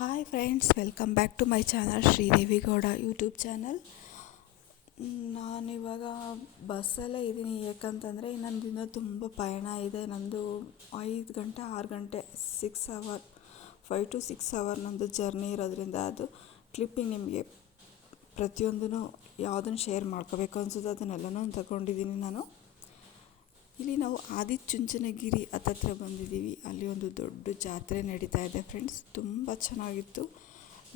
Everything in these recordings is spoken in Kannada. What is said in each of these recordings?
Hi friends welcome back to my channel Sridevi Gowda YouTube channel ನಾನಿವಾಗ ಬಸ್ಸಲ್ಲೇ ಇದ್ದೀನಿ, ಯಾಕಂತಂದರೆ ಇನ್ನೂ ತುಂಬ ಪಯಣ ಇದೆ. ನಂದು ಐದು ಗಂಟೆ, ಆರು ಗಂಟೆ six hour five to six hour ನಂದು ಜರ್ನಿ ಇರೋದ್ರಿಂದ ಅದು ಕ್ಲಿಪ್ಪಿಂಗ್ ನಿಮಗೆ ಪ್ರತಿಯೊಂದೂ ಯಾವುದನ್ನು ಶೇರ್ ಮಾಡ್ಕೋಬೇಕು ಅನ್ಸುತ್ತೆ ಅದನ್ನೆಲ್ಲನೂ ತಗೊಂಡಿದ್ದೀನಿ ನಾನು. ಇಲ್ಲಿ ನಾವು ಆದಿಚುಂಚನಗಿರಿ ಹತ್ತತ್ರ ಬಂದಿದ್ದೀವಿ. ಅಲ್ಲಿ ಒಂದು ದೊಡ್ಡ ಜಾತ್ರೆ ನಡೀತಾ ಇದೆ ಫ್ರೆಂಡ್ಸ್ ತುಂಬ ಚೆನ್ನಾಗಿತ್ತು.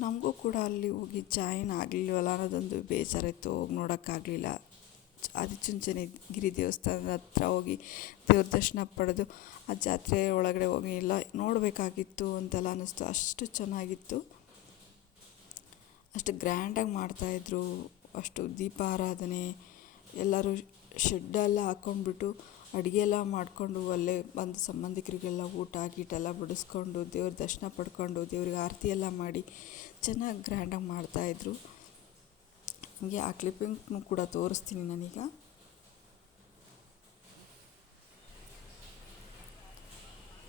ನಮಗೂ ಕೂಡ ಅಲ್ಲಿ ಹೋಗಿ ಜಾಯಿನ್ ಆಗಲಿಲ್ವಲ್ಲ ಅನ್ನೋದೊಂದು ಬೇಜಾರಿತ್ತು ಹೋಗಿ ನೋಡೋಕ್ಕಾಗಲಿಲ್ಲ ಆದಿಚುಂಚನಗಿರಿ ದೇವಸ್ಥಾನದ ಹತ್ರ ಹೋಗಿ ದೇವ್ರ ದರ್ಶನ ಪಡೆದು ಆ ಜಾತ್ರೆ ಒಳಗಡೆ ಹೋಗಿ ಎಲ್ಲ ನೋಡಬೇಕಾಗಿತ್ತು ಅಂತೆಲ್ಲ ಅನ್ನಿಸ್ತು. ಅಷ್ಟು ಚೆನ್ನಾಗಿತ್ತು. ಅಷ್ಟು ಗ್ರ್ಯಾಂಡಾಗಿ ಮಾಡ್ತಾಯಿದ್ರು ಅಷ್ಟು ದೀಪಾರಾಧನೆ ಎಲ್ಲರೂ ಶೆಡ್ಡೆಲ್ಲ ಹಾಕ್ಕೊಂಡ್ಬಿಟ್ಟು ಅಡುಗೆ ಎಲ್ಲ ಮಾಡಿಕೊಂಡು ಅಲ್ಲೇ ಬಂದು ಸಂಬಂಧಿಕರಿಗೆಲ್ಲ ಊಟ, ಗೀಟ ಬಡಿಸ್ಕೊಂಡು ದೇವ್ರ ದರ್ಶನ ಪಡ್ಕೊಂಡು ದೇವ್ರಿಗೆ ಆರತಿ ಎಲ್ಲ ಮಾಡಿ ಚೆನ್ನಾಗಿ ಗ್ರ್ಯಾಂಡಾಗಿ ಮಾಡ್ತಾಯಿದ್ರು ಹಾಗೆ ಆ ಕ್ಲಿಪ್ಪಿಂಗ್ನು ಕೂಡ ತೋರಿಸ್ತೀನಿ ನಾನೀಗ.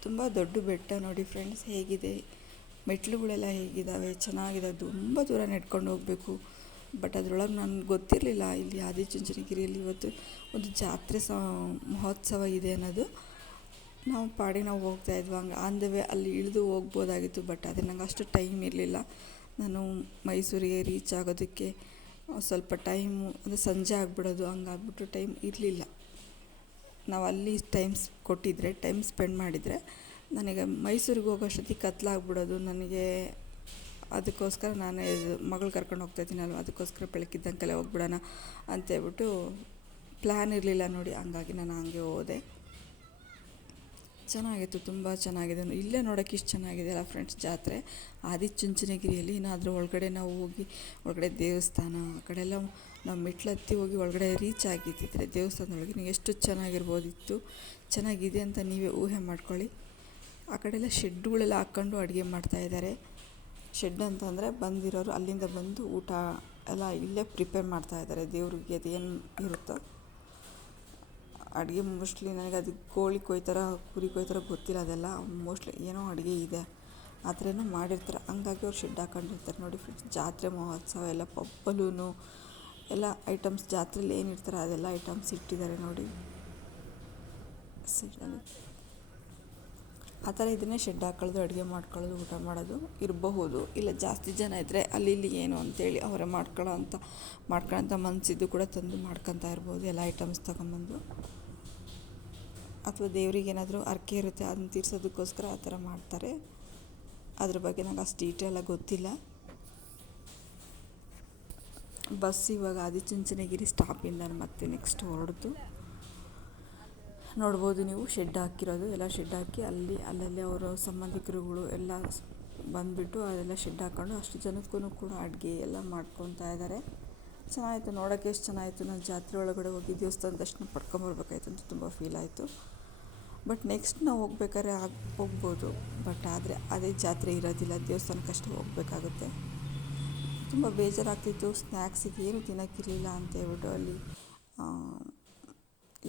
ತುಂಬ ದೊಡ್ಡ ಬೆಟ್ಟ ನೋಡಿ ಫ್ರೆಂಡ್ಸ್ ಹೇಗಿದೆ? ಮೆಟ್ಲುಗಳೆಲ್ಲ ಹೇಗಿದ್ದಾವೆ ಚೆನ್ನಾಗಿದೆ. ತುಂಬ ದೂರ ನೆಡ್ಕೊಂಡು ಹೋಗಬೇಕು. ಬಟ್ ಅದರೊಳಗೆ ನನಗೆ ಗೊತ್ತಿರಲಿಲ್ಲ. ಇಲ್ಲಿ ಆದಿಚುಂಚನಗಿರಿಯಲ್ಲಿ ಇವತ್ತು ಒಂದು ಜಾತ್ರೆ ಸ, ಮಹೋತ್ಸವ ಇದೆ ಅನ್ನೋದು. ನಾವು ಪಾಡಿ ನಾವು ಹೋಗ್ತಾ ಇದ್ವಿ. ಹಂಗೆ ಆನ್ ದ ವೇ ಅಲ್ಲಿ ಇಳಿದು ಹೋಗ್ಬೋದಾಗಿತ್ತು ಬಟ್ ಆದರೆ ನಂಗೆ ಅಷ್ಟು ಟೈಮ್ ಇರಲಿಲ್ಲ. ನಾನು ಮೈಸೂರಿಗೆ ರೀಚ್ ಆಗೋದಕ್ಕೆ ಸ್ವಲ್ಪ ಟೈಮು ಅಂದರೆ ಸಂಜೆ ಆಗಿಬಿಡೋದು, ಹಂಗಾಗ್ಬಿಟ್ಟು ಟೈಮ್ ಇರಲಿಲ್ಲ. ನಾವು ಅಲ್ಲಿ ಟೈಮ್ಸ್ ಕೊಟ್ಟಿದ್ದರೆ ಟೈಮ್ ಸ್ಪೆಂಡ್ ಮಾಡಿದರೆ, ನನಗೆ ಮೈಸೂರಿಗೆ ಹೋಗೋಷ್ಟೊತ್ತಿಗೆ ಕತ್ಲಾಗ್ಬಿಡೋದು. ನನಗೆ ಅದಕ್ಕೋಸ್ಕರ ನಾನು ಮಗಳು ಕರ್ಕೊಂಡು ಹೋಗ್ತಾಯಿದ್ದೀನಲ್ವ ಅದಕ್ಕೋಸ್ಕರ ಬೆಳಕಿದ್ದಂಗೆಲ್ಲ ಹೋಗ್ಬಿಡೋಣ ಅಂತೇಳ್ಬಿಟ್ಟು ಪ್ಲ್ಯಾನ್ ಇರಲಿಲ್ಲ ನೋಡಿ, ಹಂಗಾಗಿ ನಾನು ಹಂಗೆ ಹೋದೆ. ಚೆನ್ನಾಗಿತ್ತು, ತುಂಬ ಚೆನ್ನಾಗಿದೆ. ಇಲ್ಲೇ ನೋಡೋಕೆ ಇಷ್ಟು ಚೆನ್ನಾಗಿದೆ ಅಲ್ಲ ಫ್ರೆಂಡ್ಸ್ ಜಾತ್ರೆ. ಆದಿ ಚುಂಚನಗಿರಿಯಲ್ಲಿ ಏನಾದರೂ ಒಳಗಡೆ ನಾವು ಹೋಗಿ, ಒಳಗಡೆ ದೇವಸ್ಥಾನ, ಆ ಕಡೆ ಎಲ್ಲ ನಾವು ಮೆಟ್ಲತ್ತಿ ಹೋಗಿ ಒಳಗಡೆ ರೀಚ್ ಆಗಿದ್ದಿದ್ರೆ ದೇವಸ್ಥಾನದೊಳಗೆ ನೀವು ಎಷ್ಟು ಚೆನ್ನಾಗಿರ್ಬೋದಿತ್ತು. ಚೆನ್ನಾಗಿದೆ ಅಂತ ನೀವೇ ಊಹೆ ಮಾಡ್ಕೊಳ್ಳಿ. ಆ ಕಡೆಯೆಲ್ಲ ಶೆಡ್ಡುಗಳೆಲ್ಲ ಹಾಕ್ಕೊಂಡು ಅಡುಗೆ ಮಾಡ್ತಾಯಿದ್ದಾರೆ ಶೆಡ್ ಅಂತಂದರೆ ಬಂದಿರೋರು ಅಲ್ಲಿಂದ ಬಂದು ಊಟ ಎಲ್ಲ ಇಲ್ಲೇ ಪ್ರಿಪೇರ್ ಮಾಡ್ತಾ ಇದ್ದಾರೆ. ದೇವ್ರಿಗೆ ಅದು ಏನು ಇರುತ್ತೋ? ಅಡುಗೆ ಮೋಸ್ಟ್ಲಿ ನನಗೆ ಅದು ಕೋಳಿ ಕೊಯ್ತಾರ, ಕುರಿ ಕೊಯ್ತಾರ ಗೊತ್ತಿಲ್ಲ ಅದೆಲ್ಲ. ಮೋಸ್ಟ್ಲಿ ಏನೋ ಅಡುಗೆ ಇದೆ. ಆ ಥರ ಏನೋ ಮಾಡಿರ್ತಾರೆ. ಹಂಗಾಗಿ ಅವ್ರು ಶೆಡ್ ಹಾಕೊಂಡಿರ್ತಾರೆ. ನೋಡಿ ಫ್ರೆಂಡ್ಸ್ ಜಾತ್ರೆ ಮಹೋತ್ಸವ ಎಲ್ಲ ಪಬ್ಬಲೂ ಎಲ್ಲ ಐಟಮ್ಸ್ ಜಾತ್ರೆಲಿ ಏನಿರ್ತಾರೆ ಅದೆಲ್ಲ ಐಟಮ್ಸ್ ಇಟ್ಟಿದ್ದಾರೆ ನೋಡಿ. ಸೈಡಲ್ಲಿ ಆ ಥರ ಇದನ್ನೇ ಶೆಡ್ ಹಾಕೊಳ್ಳೋದು, ಅಡುಗೆ ಮಾಡ್ಕೊಳ್ಳೋದು, ಊಟ ಮಾಡೋದು ಇರಬಹುದು. ಇಲ್ಲ, ಜಾಸ್ತಿ ಜನ ಇದ್ದರೆ ಅಲ್ಲಿ ಇಲ್ಲಿ ಏನು ಅಂತೇಳಿ ಅವರೇ ಮಾಡ್ಕೊಳ್ಳೋ ಅಂತ, ಮಾಡ್ಕೊಳ್ಳೋಂಥ ಮನಸ್ಸಿದ್ದು ಕೂಡ ತಂದು ಮಾಡ್ಕೊತಾ ಇರ್ಬೋದು, ಎಲ್ಲ ಐಟಮ್ಸ್ ತಗೊಂಬಂದು ಅಥವಾ ದೇವ್ರಿಗೆ ಏನಾದರೂ ಅರ್ಕೆ ಇರುತ್ತೆ, ಅದನ್ನ ತೀರ್ಸೋದಕ್ಕೋಸ್ಕರ ಆ ಥರ ಮಾಡ್ತಾರೆ. ಅದ್ರ ಬಗ್ಗೆ ನಂಗೆ ಅಷ್ಟು ಡೀಟೇಲಾಗಿ ಗೊತ್ತಿಲ್ಲ. ಬಸ್ ಇವಾಗ ಆದಿಚುಂಚನಗಿರಿ ಸ್ಟಾಪಿಂದ ಮತ್ತೆ ನೆಕ್ಸ್ಟ್ ಹೊರಡ್ತು ನೋಡ್ಬೋದು ನೀವು ಶೆಡ್ ಹಾಕಿರೋದು, ಎಲ್ಲ ಶೆಡ್ ಹಾಕಿ ಅಲ್ಲಿ, ಅಲ್ಲಲ್ಲಿ ಅವರ ಸಂಬಂಧಿಕರುಗಳು ಎಲ್ಲ ಬಂದುಬಿಟ್ಟು ಅದೆಲ್ಲ ಶೆಡ್ ಹಾಕ್ಕೊಂಡು ಅಷ್ಟು ಜನಕ್ಕೂ ಕೂಡ ಅಡುಗೆ ಎಲ್ಲ ಮಾಡ್ಕೊತಾ ಇದ್ದಾರೆ ಚೆನ್ನಾಗಿತ್ತು ನೋಡೋಕ್ಕೆ ಎಷ್ಟು ಚೆನ್ನಾಗಿತ್ತು. ನಾನು ಜಾತ್ರೆ ಒಳಗಡೆ ಹೋಗಿ ದೇವಸ್ಥಾನ ದರ್ಶನ ಪಡ್ಕೊಂಬರ್ಬೇಕಾಯ್ತು ಅಂತ ತುಂಬ ಫೀಲ್ ಆಯಿತು. ಬಟ್ ನೆಕ್ಸ್ಟ್ ನಾವು ಹೋಗ್ಬೇಕಾದ್ರೆ ಆಗಿ, ಹೋಗ್ಬೋದು. ಬಟ್ ಆದರೆ ಅದೇ ಜಾತ್ರೆ ಇರೋದಿಲ್ಲ ದೇವಸ್ಥಾನಕ್ಕಷ್ಟೇ ಹೋಗಬೇಕಾಗುತ್ತೆ. ತುಂಬ ಬೇಜಾರಾಗ್ತಿತ್ತು ಸ್ನ್ಯಾಕ್ಸಿಗೆ ಏನು ತಿನ್ನೋಕ್ಕಿರಲಿಲ್ಲ ಅಂತ ಹೇಳ್ಬಿಟ್ಟು ಅಲ್ಲಿ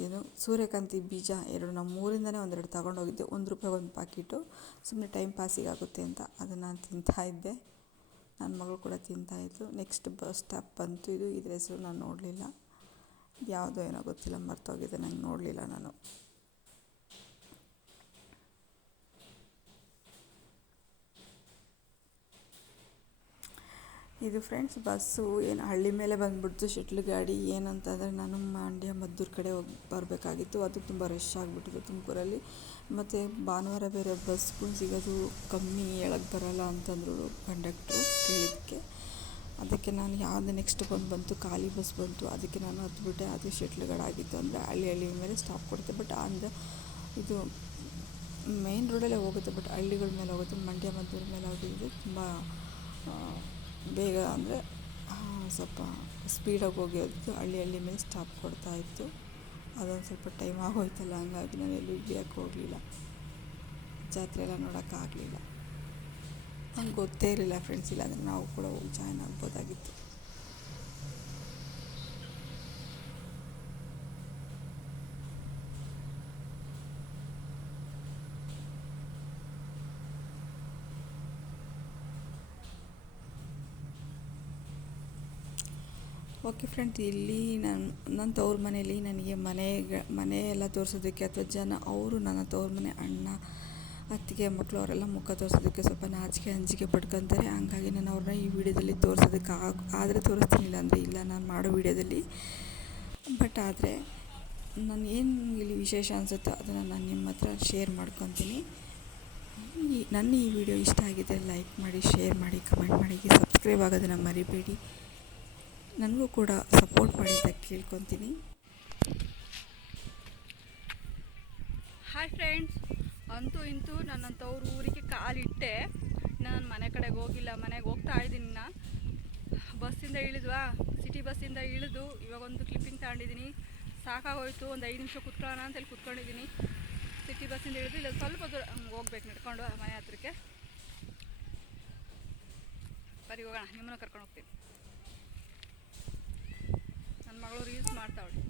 ಏನು ಸೂರ್ಯಕಾಂತಿ ಬೀಜ ಎರಡು ನಮ್ಮ ಊರಿಂದನೇ ಒಂದೆರಡು ತಗೊಂಡೋಗಿದ್ದೆ, ಒಂದು ರೂಪಾಯಿ ಒಂದು ಪ್ಯಾಕೆಟು ಸುಮ್ಮನೆ ಟೈಮ್ ಪಾಸಿಗೆ ಆಗುತ್ತೆ ಅಂತ ಅದನ್ನು ನಾನು ತಿಂತಾಯಿದ್ದೆ ನನ್ನ ಮಗಳು ಕೂಡ ತಿಂತಾಯಿದ್ಲು ನೆಕ್ಸ್ಟ್ ಬಸ್ ಸ್ಟಾಪ್ ಬಂತು ಇದು. ಇದ್ರ ಹೆಸರು ನಾನು ನೋಡಲಿಲ್ಲ. ಯಾವುದೋ ಏನೋ ಗೊತ್ತಿಲ್ಲ, ಮರ್ತೋಗಿದೆ, ನಂಗೆ ನೋಡಲಿಲ್ಲ ನಾನು. ಇದು ಫ್ರೆಂಡ್ಸ್, ಬಸ್ಸು ಏನು ಹಳ್ಳಿ ಮೇಲೆ ಬಂದ್ಬಿಡ್ತು, ಶಟ್ಲ್ ಗಾಡಿ ಏನಂತಂದರೆ ನಾನು ಮಂಡ್ಯ ಮದ್ದೂರು ಕಡೆ ಹೋಗಿ ಬರಬೇಕಾಗಿತ್ತು. ಅದು ತುಂಬ ರಶ್ ಆಗಿಬಿಟ್ಟಿದೆ ತುಮಕೂರಲ್ಲಿ. ಮತ್ತು ಭಾನುವಾರ ಬೇರೆ ಬಸ್ಗಳು ಸಿಗೋದು ಕಮ್ಮಿ ಹೇಳಕ್ಕೆ ಬರೋಲ್ಲ ಅಂತಂದರು ಕಂಡಕ್ಟ್ರು ಕೇಳಿದ್ದಕ್ಕೆ. ಅದಕ್ಕೆ ನಾನು ಯಾವುದು ನೆಕ್ಸ್ಟ್ ಬಂದು ಬಂತು, ಖಾಲಿ ಬಸ್ ಬಂತು, ಅದಕ್ಕೆ ನಾನು ಹತ್ಬಿಟ್ಟೆ. ಅದು ಶಟ್ಲ್ಗಳಾಗಿತ್ತು ಅಂದರೆ ಹಳ್ಳಿ ಹಳ್ಳಿ ಮೇಲೆ ಸ್ಟಾಪ್ ಕೊಡುತ್ತೆ. ಬಟ್ ಅಂದರೆ ಇದು ಮೇನ್ ರೋಡಲ್ಲೇ ಹೋಗುತ್ತೆ ಬಟ್ ಹಳ್ಳಿಗಳ ಮೇಲೆ ಹೋಗುತ್ತೆ. ಮಂಡ್ಯ ಮದ್ದೂರು ಮೇಲೆ ಹೋಗಿದ್ದು ತುಂಬ ಬೇಗ ಅಂದರೆ ಸ್ವಲ್ಪ ಸ್ಪೀಡಾಗಿ ಹೋಗಿದ್ದು ಹಳ್ಳಿ ಹಳ್ಳಿ ಮೇಲೆ ಸ್ಟಾಪ್ ಕೊಡ್ತಾಯಿತ್ತು ಅದೊಂದು ಸ್ವಲ್ಪ ಟೈಮ್ ಆಗೋಯ್ತಲ್ಲ, ಹಂಗಾಗಿ ನಾನು ಎಲ್ಲೂ ಇಳಿಯೋಕ್ಕೆ ಹೋಗಲಿಲ್ಲ. ಜಾತ್ರೆ ಎಲ್ಲ ನೋಡೋಕ್ಕಾಗಲಿಲ್ಲ ನಂಗೆ ಗೊತ್ತೇ ಇರಲಿಲ್ಲ ಫ್ರೆಂಡ್ಸ್ ಇಲ್ಲಾಂದರೆ ನಾವು ಕೂಡ ಹೋಗಿ ಜಾಯ್ನ್ ಆಗ್ಬೋದಾಗಿತ್ತು. ಓಕೆ ಫ್ರೆಂಡ್ಸ್ ಇಲ್ಲಿ ನನ್ನ ನನ್ನ ತವ್ರ ಮನೆಯಲ್ಲಿ ನನಗೆ ಮನೆ ಮನೆ ಎಲ್ಲ ತೋರಿಸೋದಕ್ಕೆ ಅಥವಾ ಜನ ಅವರು ನನ್ನ ತವ್ರ ಮನೆ ಅಣ್ಣ, ಅತ್ತಿಗೆ ಮಕ್ಕಳು ಅವರೆಲ್ಲ ಮುಖ ತೋರಿಸೋದಕ್ಕೆ ಸ್ವಲ್ಪ ನಾಚಿಕೆ ಅಂಜಿಕೆ ಪಡ್ಕೊತಾರೆ. ಹಂಗಾಗಿ ನಾನು ಅವ್ರನ್ನ ಈ ವಿಡಿಯೋದಲ್ಲಿ ತೋರಿಸೋದಕ್ಕೆ ಆಗ, ಆದರೆ ತೋರಿಸ್ತೀನಿ ಇಲ್ಲ ಅಂದರೆ ಇಲ್ಲ, ನಾನು ಮಾಡೋ ವಿಡಿಯೋದಲ್ಲಿ. ಬಟ್ ಆದರೆ ನಾನು ಏನು ಇಲ್ಲಿ ವಿಶೇಷ ಅನಿಸುತ್ತೋ ಅದನ್ನು ನಾನು ನಿಮ್ಮ ಹತ್ರ ಶೇರ್ ಮಾಡ್ಕೊತೀನಿ. ನನ್ನ ಈ ವಿಡಿಯೋ ಇಷ್ಟ ಆಗಿದೆ ಲೈಕ್ ಮಾಡಿ ಶೇರ್ ಮಾಡಿ ಕಮೆಂಟ್ ಮಾಡಿ ಸಬ್ಸ್ಕ್ರೈಬ್ ಆಗೋದನ್ನು ಮರಿಬೇಡಿ. ನನಗೂ ಕೂಡ ಸಪೋರ್ಟ್ ಮಾಡಿ ಅಂತ ಕೇಳ್ಕೊತೀನಿ. ಹಾಯ್ ಫ್ರೆಂಡ್ಸ್ ಅಂತೂ ಇಂತೂ ನನ್ನ ಊರಿಗೆ ಕಾಲಿಟ್ಟೆ. ನಾನು ಮನೆ ಕಡೆಗೆ ಹೋಗಿಲ್ಲ, ಮನೆಗೆ ಹೋಗ್ತಾ ಇದ್ದೀನಿ ನಾ. ಬಸ್ಸಿಂದ ಇಳಿದ್ವಾ? ಸಿಟಿ ಬಸ್ಸಿಂದ ಇಳಿದು ಇವಾಗ ಒಂದು ಕ್ಲಿಪ್ಪಿಂಗ್ ತಗೊಂಡಿದ್ದೀನಿ. ಸಾಕಾಗೋಯ್ತು, ಒಂದು ಐದು ನಿಮಿಷ ಕುತ್ಕೊಳ್ಳೋಣ ಅಂತೇಳಿ ಕುತ್ಕೊಂಡಿದ್ದೀನಿ. ಸಿಟಿ ಬಸ್ಸಿಂದ ಇಳಿದು ಇಲ್ಲ ಸ್ವಲ್ಪ ದೂರ ಹೋಗ್ಬೇಕು ನಡ್ಕೊಂಡು ಮನೆ ಹತ್ರಕ್ಕೆ. ಬರೀ ಹೋಗೋಣ, ನಿಮ್ಮನ್ನು ಕರ್ಕೊಂಡು ಹೋಗ್ತೀನಿ. ನನ್ನ ಮಗಳು ರೀಲ್ಸ್ ಮಾಡ್ತಾವಳೆ.